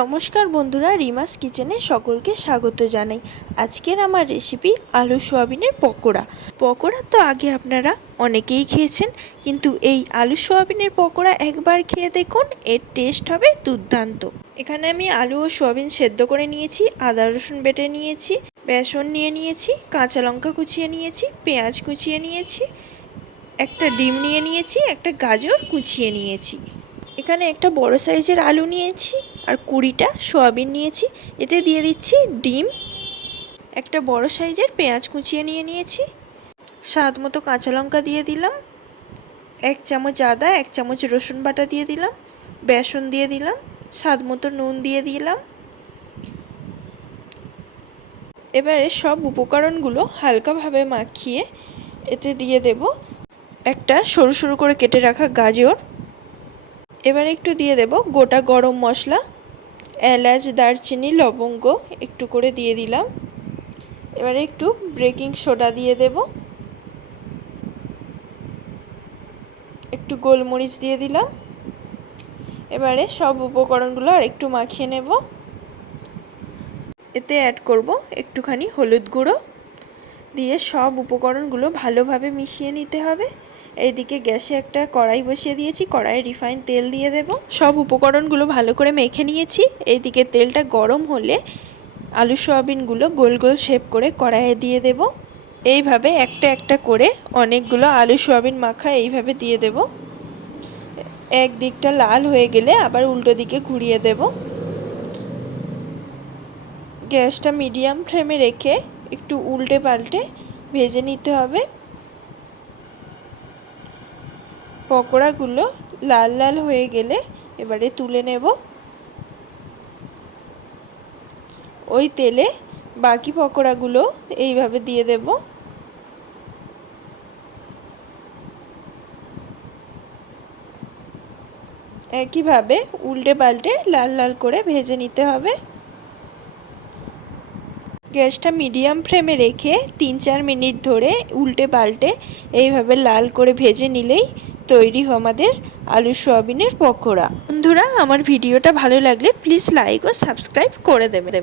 নমস্কার বন্ধুরা, রিমাস কিচেনে সকলকে স্বাগত জানাই। আজকের আমার রেসিপি আলু সোয়াবিনের পকোড়া। পকোড়া তো আগে আপনারা অনেকেই খেয়েছেন, কিন্তু এই আলু সোয়াবিনের পকোড়া একবার খেয়ে দেখুন, এর টেস্ট হবে দুর্দান্ত। এখানে আমি আলু ও সোয়াবিন সেদ্ধ করে নিয়েছি, আদা রসুন বেটে নিয়েছি, বেসন নিয়েছি, কাঁচা লঙ্কা কুচিয়ে নিয়েছি, পেঁয়াজ কুচিয়ে নিয়েছি, একটা ডিম নিয়েছি, একটা গাজর কুচিয়ে নিয়েছি। এখানে একটা বড় সাইজের আলু নিয়েছি আর 20টা সোয়াবিন নিয়েছি। এতে দিয়ে দিচ্ছি ডিম, একটা বড় সাইজের পেঁয়াজ কুচিয়ে নিয়েছি, স্বাদ মতো কাঁচা লঙ্কা দিয়ে দিলাম, 1 চামচ আদা 1 চামচ রসুন বাটা দিয়ে দিলাম, বেসন দিয়ে দিলাম, স্বাদ মতো নুন দিয়ে দিলাম। এবারে সব উপকরণগুলো হালকাভাবে মাখিয়ে এতে দিয়ে দেব একটা সরু সরু করে কেটে রাখা গাজর। এবার একটু দিয়ে দেব গোটা গরম মশলা, এলাচ, দারচিনি, লবঙ্গ একটু করে দিয়ে দিলাম। এবারে একটু বেকিং সোডা দিয়ে দেব, একটু গোলমরিচ দিয়ে দিলাম। এবারে সব উপকরণগুলো আর একটু মাখিয়ে নেব। এতে অ্যাড করব একটুখানি হলুদ গুঁড়ো, দিয়ে সব উপকরণগুলো ভালোভাবে মিশিয়ে নিতে হবে। এইদিকে গ্যাসে একটা কড়াই বসিয়ে দিয়েছি, কড়াইয়ে রিফাইন তেল দিয়ে দেব। সব উপকরণগুলো ভালো করে মেখে নিয়েছি। এইদিকে তেলটা গরম হলে আলু সোয়াবিনগুলো গোল গোল শেপ করে কড়াইয়ে দিয়ে দেব। এইভাবে একটা একটা করে অনেকগুলো আলু সোয়াবিন মাখা এইভাবে দিয়ে দেব। এক দিকটা লাল হয়ে গেলে আবার উল্টো দিকে ঘুরিয়ে দেব। গ্যাসটা মিডিয়াম ফ্লেমে রেখে একটু উল্টে পাল্টে ভেজে নিতে হবে। পকোড়াগুলো লাল লাল হয়ে গেলে এবারে তুলে নেব। ওই তেলে বাকি পকোড়াগুলো এইভাবে দিয়ে দেব। একইভাবে উল্টে পাল্টে লাল লাল করে ভেজে নিতে হবে। গ্যাসটা মিডিয়াম ফ্লেমে রেখে 3-4 মিনিট ধরে উল্টে পাল্টে এইভাবে লাল করে ভেজে নিলেই তৈরি আমাদের আলু সোয়াবিনের পকোড়া। বন্ধুরা, আমার ভিডিওটা ভালো লাগলে প্লিজ লাইক ও সাবস্ক্রাইব করে দেবেন।